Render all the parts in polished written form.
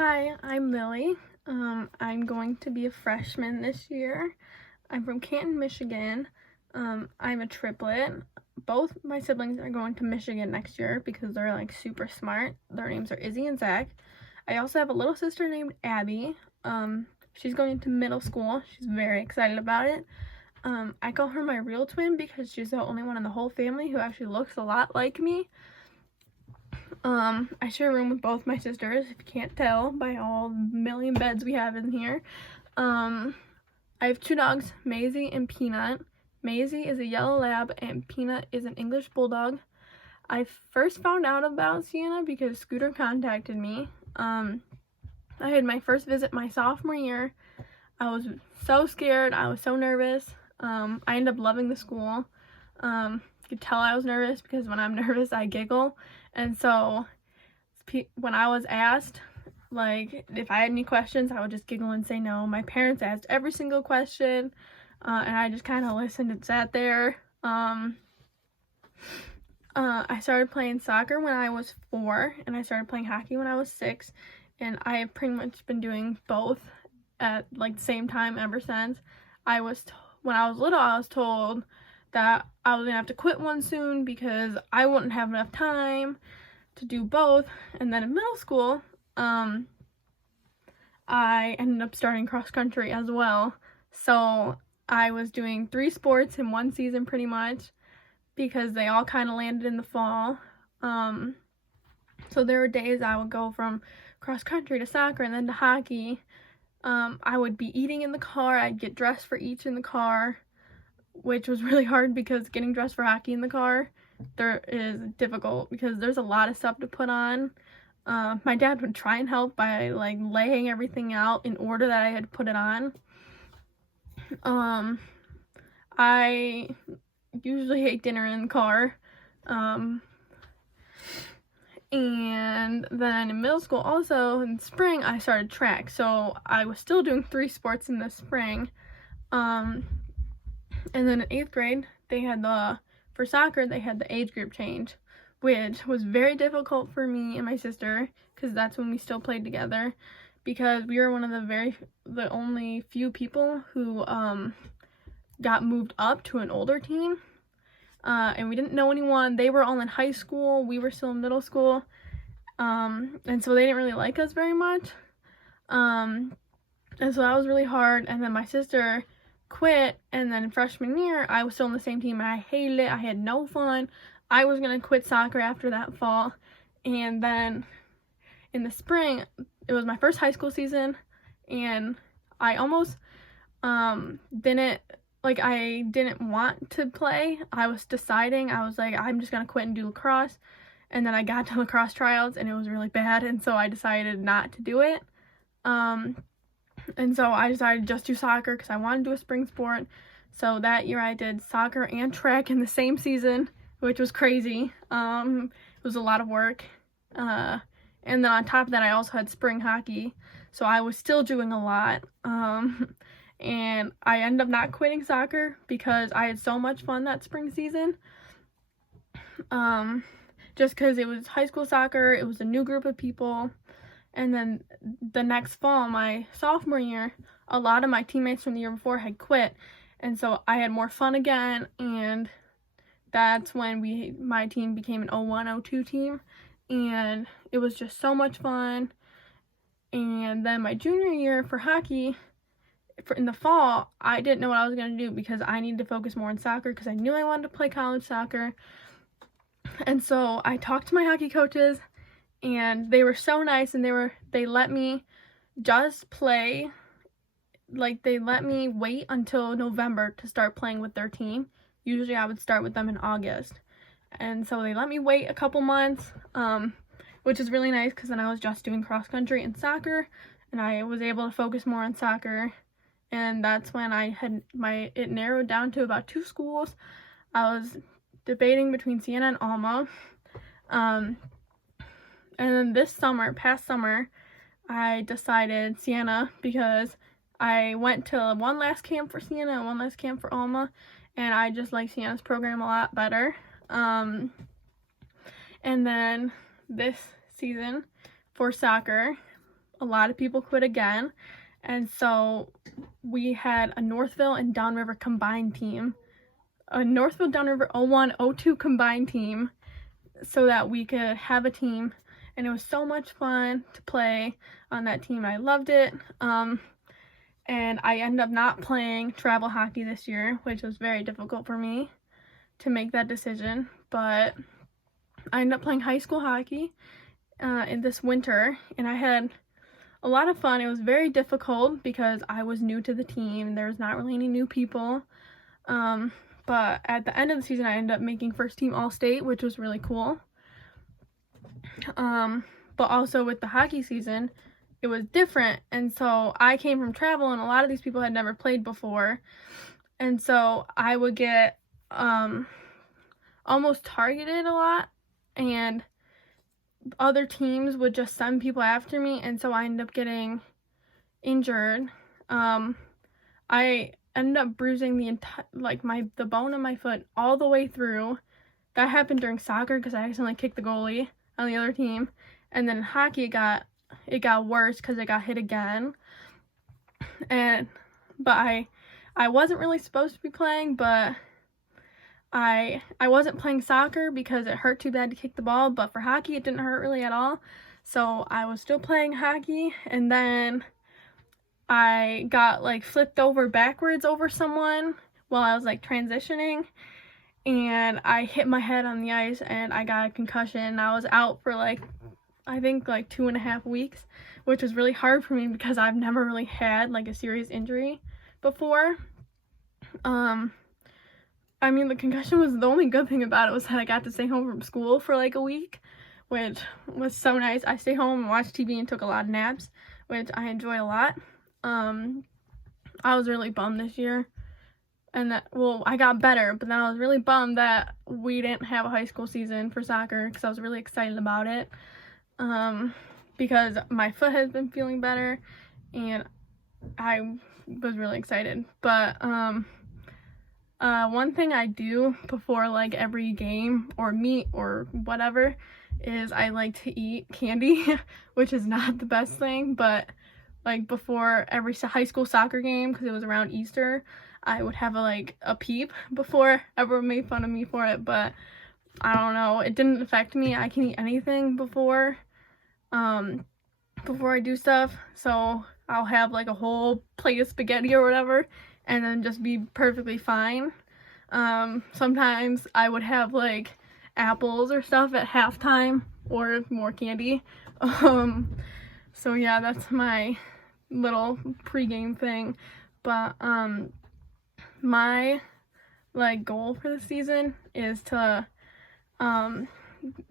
Hi, I'm Lily. I'm going to be a freshman this year. I'm from Canton, Michigan. I'm a triplet. Both my siblings are going to Michigan next year because they're like super smart. Their names are Izzy and Zach. I also have a little sister named Abby. She's going to middle school. She's very excited about it. I call her my real twin because she's the only one in the whole family who actually looks a lot like me. I share a room with both my sisters, if you can't tell by all the million beds we have in here. I have two dogs, Maisie and Peanut. Maisie is a yellow lab and Peanut is an English bulldog. I first found out about Sienna because Scooter contacted me. I had my first visit my sophomore year. I was so scared. I was so nervous. I ended up loving the school. You could tell I was nervous because when I'm nervous, I giggle. And so when I was asked, like, if I had any questions, I would just giggle and say no. My parents asked every single question, and I just kind of listened and sat there. I started playing soccer when I was 4, and I started playing hockey when I was 6, and I have pretty much been doing both at, like, the same time ever since. When I was little, I was told that I was gonna have to quit one soon because I wouldn't have enough time to do both. And then in middle school, I ended up starting cross country as well. So I was doing 3 sports in one season pretty much because they all kind of landed in the fall. So there were days I would go from cross country to soccer and then to hockey. I would be eating in the car. I'd get dressed for each in the car, which was really hard because getting dressed for hockey in the car there is difficult because there's a lot of stuff to put on. My dad would try and help by like laying everything out in order that I had put it on. I usually ate dinner in the car. And then in middle school also in spring I started track, so I was still doing 3 sports in the spring. And then in 8th grade for soccer they had the age group change, which was very difficult for me and my sister because that's when we still played together, because we were one of the only few people who got moved up to an older team. And we didn't know anyone. They were all in high school. We were still in middle school. And so they didn't really like us very much. And so that was really hard. And then my sister quit. And then freshman year, I was still on the same team. And I hated it. I had no fun. I was going to quit soccer after that fall. And then in the spring, it was my first high school season. And I almost I didn't want to play. I was deciding, I was like, I'm just gonna quit and do lacrosse. And then I got to lacrosse tryouts and it was really bad, and so I decided not to do it. And so I decided to just do soccer because I wanted to do a spring sport. So that year I did soccer and track in the same season, which was crazy. It was a lot of work. And then on top of that, I also had spring hockey, so I was still doing a lot. And I ended up not quitting soccer because I had so much fun that spring season. Just because it was high school soccer, it was a new group of people. And then the next fall, my sophomore year, a lot of my teammates from the year before had quit. And so I had more fun again, and that's when my team became an 01-02 team. And it was just so much fun. And then my junior year for hockey, in the fall, I didn't know what I was going to do because I needed to focus more on soccer because I knew I wanted to play college soccer. And so I talked to my hockey coaches, and they were so nice, and they let me just play. Like, they let me wait until November to start playing with their team. Usually I would start with them in August. And so they let me wait a couple months, which is really nice because then I was just doing cross country and soccer, and I was able to focus more on soccer. And that's when it narrowed down to about 2 schools. I was debating between Sienna and Alma. And then past summer, I decided Sienna because I went to one last camp for Sienna and one last camp for Alma, and I just like Sienna's program a lot better. And then this season for soccer, a lot of people quit again. And so we had a Northville and Downriver combined team, a Northville Downriver 01, 02 combined team, so that we could have a team. And it was so much fun to play on that team. I loved it. And I ended up not playing travel hockey this year, which was very difficult for me to make that decision. But I ended up playing high school hockey in this winter, and I had a lot of fun. It was very difficult because I was new to the team. There was not really any new people. But at the end of the season, I ended up making first team All-State, which was really cool. But also with the hockey season, it was different. And so I came from travel, and a lot of these people had never played before. And so I would get almost targeted a lot, and other teams would just send people after me, and so I ended up getting injured. I ended up bruising the bone of my foot all the way through. That happened during soccer because I accidentally kicked the goalie on the other team, and then in hockey it got worse because I got hit again. But I wasn't really supposed to be playing, but I wasn't playing soccer because it hurt too bad to kick the ball, but for hockey it didn't hurt really at all. So I was still playing hockey, and then I got flipped over backwards over someone while I was transitioning, and I hit my head on the ice and I got a concussion. I was out for I think 2.5 weeks, which was really hard for me because I've never really had a serious injury before. I mean, the concussion was the only good thing about it was that I got to stay home from school for a week, which was so nice. I stayed home and watched TV and took a lot of naps, which I enjoy a lot. I was really bummed this year, and I got better, but then I was really bummed that we didn't have a high school season for soccer because I was really excited about it, because my foot has been feeling better, and I was really excited. But one thing I do before every game or meet or whatever is I like to eat candy, which is not the best thing, but before every high school soccer game, because it was around Easter, I would have a peep before. Everyone made fun of me for it, but I don't know, it didn't affect me. I can eat anything before I do stuff, so I'll have a whole plate of spaghetti or whatever and then just be perfectly fine. Sometimes I would have apples or stuff at halftime or more candy. So yeah, that's my little pregame thing. But my goal for the season is to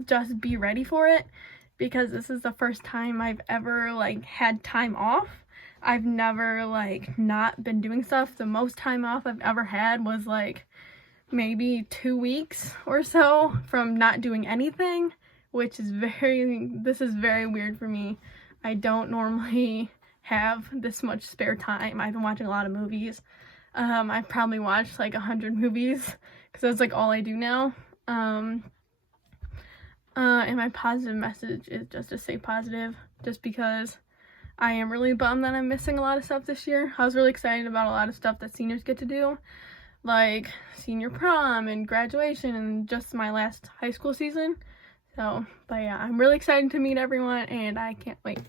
just be ready for it, because this is the first time I've ever had time off. I've never not been doing stuff. The most time off I've ever had was maybe 2 weeks or so from not doing anything, which is this is very weird for me. I don't normally have this much spare time. I've been watching a lot of movies. I've probably watched 100 movies because that's all I do now. And my positive message is just to stay positive, just because I am really bummed that I'm missing a lot of stuff this year. I was really excited about a lot of stuff that seniors get to do, like senior prom and graduation and just my last high school season. So, but yeah, I'm really excited to meet everyone, and I can't wait.